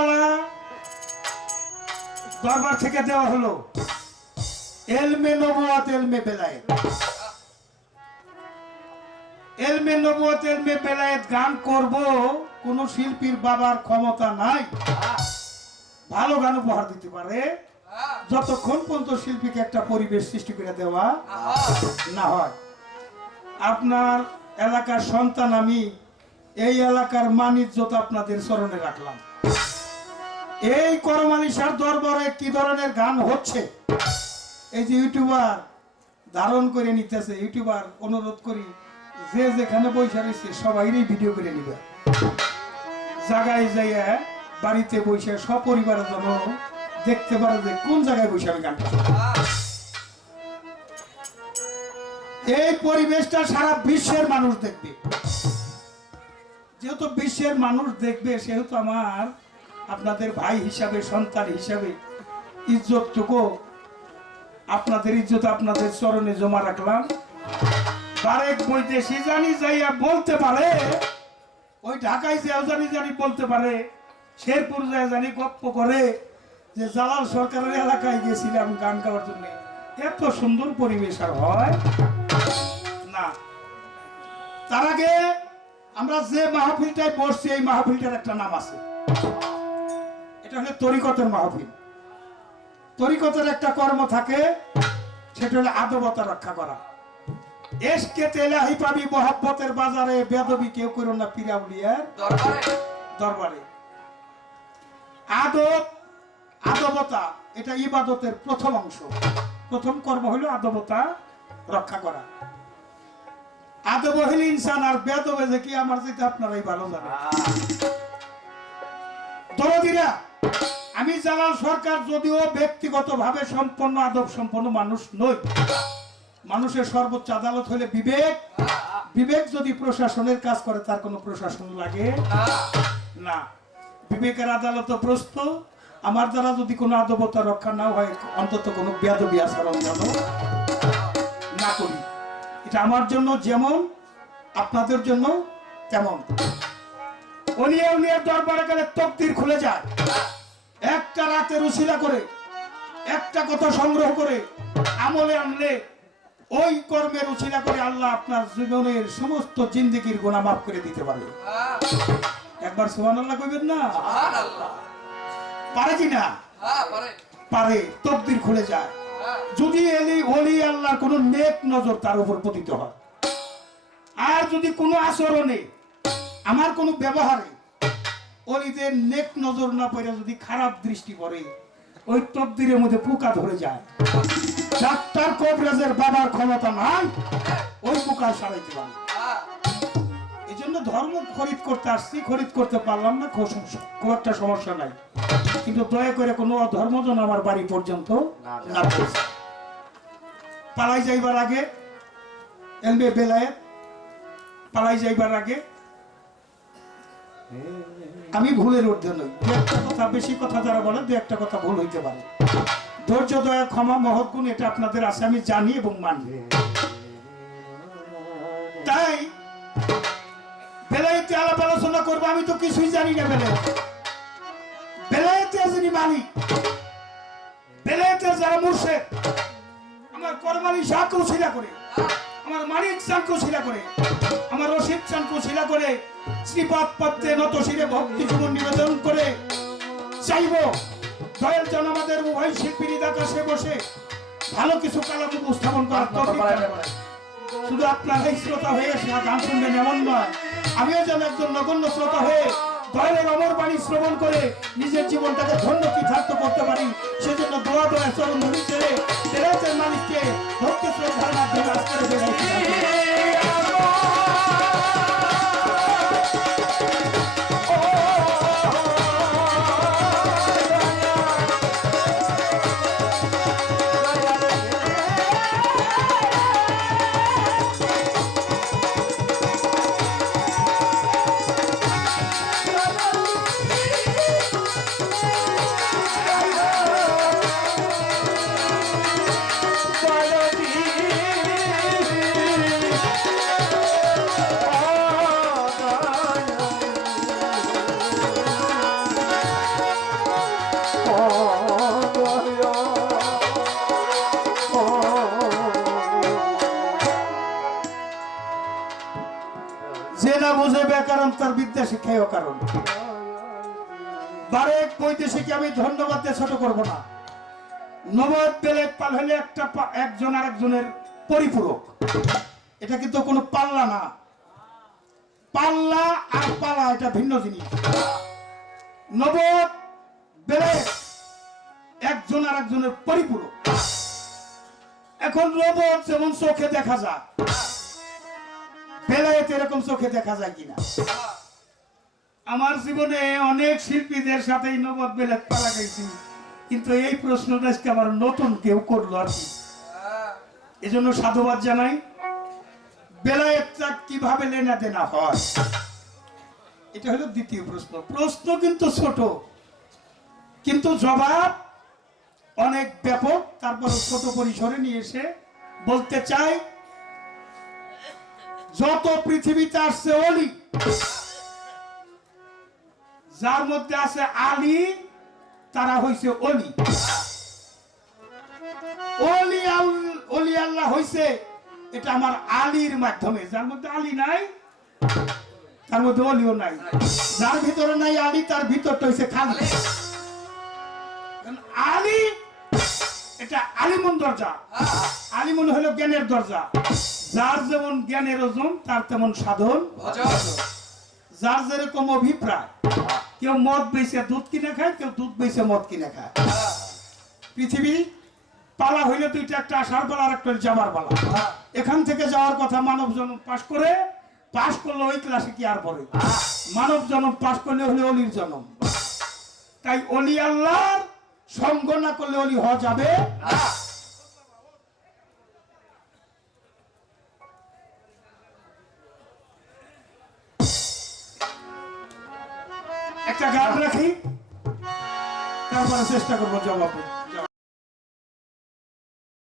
উপরওয়ালা দরবার থেকে দেওয়া হলো এলমে নবুয়াত এলমে বেলায়েত। এলমে নবুয়াত এলমে বেলায়েত গান করব, কোন শিল্পীর বাবার ক্ষমতা নাই ভালো গান উপহার দিতে পারে যতক্ষণ পর্যন্ত শিল্পীকে একটা পরিবেশ সৃষ্টি করে দেওয়া না হয়। আপনার এলাকার সন্তান আমি, এই এলাকার মান ইজ্জত আপনাদের চরণে রাখলাম। এই করমালিশার দরবারে কি ধরনের গান হচ্ছে, এই যে ইউটিউবার ধারণ করে নিতেছে, ইউটিউবার অনুরোধ করি যে যেখানে বসে রয়েছে সবাইরই ভিডিও করে নিবে, জায়গায় যাইয়া বাড়িতে বসে সপরিবারের জন্য দেখতে পারে যে কোন জায়গায় বসে আমি গান করছি। এই পরিবেশটা সারা বিশ্বের মানুষ দেখবে, যেহেতু বিশ্বের মানুষ দেখবে সেহেতু আমার আপনাদের ভাই হিসাবে, সন্তান হিসাবে ইজ্জতটুকু, আপনাদের ইজ্জত আপনাদের চরণে জমা রাখলাম। বারেক বৈদেশি জানি যাইয়া বলতে পারে, ওই ঢাকায় যাও জানি জানি বলতে পারে, শেরপুর যায় জানি গপ্প করে যে জালাল সরকারের এলাকায় গেছিলাম গান গাওয়ার জন্য, এত সুন্দর পরিবেশ আর হয় না। তার আগে আমরা যে মাহফিলটায় বসছি এই মাহফিলটার একটা নাম আছে, এটা হলো তরিকতের মাহফিল। তরিকতের একটা কর্ম থাকে, সেটা হলো আদবতা রক্ষা করা। এসকে তেলাহি পাবি মোহাব্বতের বাজারে, বেদবি কেউ করো না পীরাউলিয়ার দরবারে। আদব, আদবতা এটা ইবাদতের প্রথম অংশ, প্রথম কর্ম হলো আদবতা রক্ষা করা। আদব হইল ইনসান, আর বেদবে যে কি আমার যেটা আপনারাই ভালো জানেন। দরদিরা, আমি জালাল সরকার যদিও ব্যক্তিগতভাবে সম্পন্ন আদব সম্পন্ন মানুষ নই। মানুষের সর্বোচ্চ আদালত হলে বিবেক, বিবেক যদি প্রশাসনের কাজ করে তার কোনো প্রশাসন লাগে না। বিবেকের আদালত প্রস্তুত, আমার দ্বারা যদি কোনো আদবতা রক্ষা না হয় অন্তত কোনো বেয়াদবি আচরণ যেন না করি। এটা আমার জন্য যেমন আপনাদের জন্য তেমন। অলিয়া উলিয়ার দরবারে গেলে তকদির খুলে যায়। একটা রাতের উশিলা করে, একটা কথা সংগ্রহ করে আমলে আনলে ওই কর্মের উশিলা করে আল্লাহ আপনার জীবনের সমস্ত জিন্দেগির গুনাহ মাফ করে দিতে পারে। একবার সুবহানাল্লাহ কইবেন না? পারে কি না? পারে, তকদির খুলে যায় যদি ওলি আল্লাহর কোন নেক নজর তার উপর পতিত হয়। আর যদি কোনো আচরণে, আমার কোনো ব্যবহারে ওলিদের নেক নজর না পড়ে যদি খারাপ দৃষ্টি পড়ে, ওই তকদিরের মধ্যে পোকা ধরে যায়। ডাক্তার কবিরাজের বাবার ক্ষমতা নাই ওই পোকা সারাইতে পারে। এই জন্য ধর্ম খরিদ করতে আসছি, খরিদ করতে পারলাম না, খুব একটা সমস্যা নাই, কিন্তু দয়া করে কোনো ধর্ম যেন আমার বাড়ি পর্যন্ত না পৌঁছে। পালাই যাইবার আগে এলমে বেলায়েত, পালাই যাইবার আগে আমি ভুলের ঊর্ধ্বে নই। দু একটা কথা, বেশি কথা যারা বলে দু একটা কথা ভুল হইতে পারে। ধৈর্য, দয়া, ক্ষমা, মহৎ গুণ এটা আপনাদের আছে, আমি জানি এবং মানি। তাই বেলায়েতে আলাপ আলোচনা করবো, আমি তো কিছুই জানি না। বেলায়েতে যিনি মালিক, বেলায়েতে যারা মুর্শিদ, আমার করমালি শাহকে উশিলা করে, আমার মালিক চানকে উশিলা করে, আমার রশিদ চানকে উশিলা করে শ্রীপাদ পত্রে নত শিরে ভক্তি জীবন নিবেদন করে চাইব দয়াল জন আমাদের উভয় শিল্পীর আকাশে বসে ভালো কিছু কালাম উপস্থাপন করার তৌফিক দান করেন। শুধু আপনারাই শ্রোতা হয়ে গান শুনবেন এমন নয়, আমিও যেন একজন নগণ্য শ্রোতা হয়ে দয়ালের অমর বাণী শ্রবণ করে নিজের জীবনটাকে ধন্য কৃতার্থ করতে পারি। সেজন্য দোয়া দোয়া চরণ ধরি ছেড়ে বেলায়েতের মালিককে ভক্তি শ্রদ্ধার মাধ্যমে আজকের বেলায়েত শিক্ষায় কারণ বারেক বৈদেশিকে আমি ধন্যবাদ দিয়ে ছোট করব না। নবদ বেলেত পাল হলে একজন আরেকজনের পরিপূরক। এটা কিন্তু কোনো পাল্লা না। পাল্লা আর পালা এটা ভিন্ন জিনিস। নবদ বেলেত একজন আরেকজনের পরিপূরক। এখন নবদ যেমন চোখে দেখা যায়, বেলেত এরকম চোখে দেখা যায় কিনা? আমার জীবনে অনেক শিল্পীদের সাথে নবদ বেলেত পালা গাইছি, কিন্তু এই প্রশ্নটা আজকে আমার নতুন কেউ করলো আর কি। এজন্য সাধুবাদ জানাই। বেলায়েতটা কিভাবে লেনা দেনা হয়, এটা হলো দ্বিতীয় প্রশ্ন। প্রশ্ন কিন্তু ছোট, কিন্তু জবাব অনেক ব্যাপক। তারপর ছোট পরিসরে নিয়ে এসে বলতে চাই, যত পৃথিবীতে আসছে অলি, যার মধ্যে আছে আলী, তারা হইছে অলি। অলি আল্লাহ হইছে এটা আমার আলীর মাধ্যমে। যার মধ্যে আলী নাই তার মধ্যে অলিও নাই। যার ভিতরে নাই আলী, তার ভিতরটা হইছে খালি। আলী এটা আলিমন দরজা। আলিমন হলো জ্ঞানের দরজা। যার যেমন জ্ঞানের ওজন তার তেমন সাধন, যার যেরকম অভিপ্রায়। কেউ মদ বেচে দুধ কিনে খায়, কেউ দুধ বেচে মদ কিনে খায়। পৃথিবী পালা হইলে দুইটা, একটা আসার পালা আর একটা যাবার পালা। এখান থেকে যাওয়ার কথা মানব জন্ম পাশ করলে ওই ক্লাসে কি আর পড়ে? মানব জন্ম পাশ করলে হলে অলির জন্ম। তাই অলি আল্লাহর সঙ্গ না করলে অলি হওয়া যাবে। একটা গান রাখি, তারপরে চেষ্টা করবো জবাব।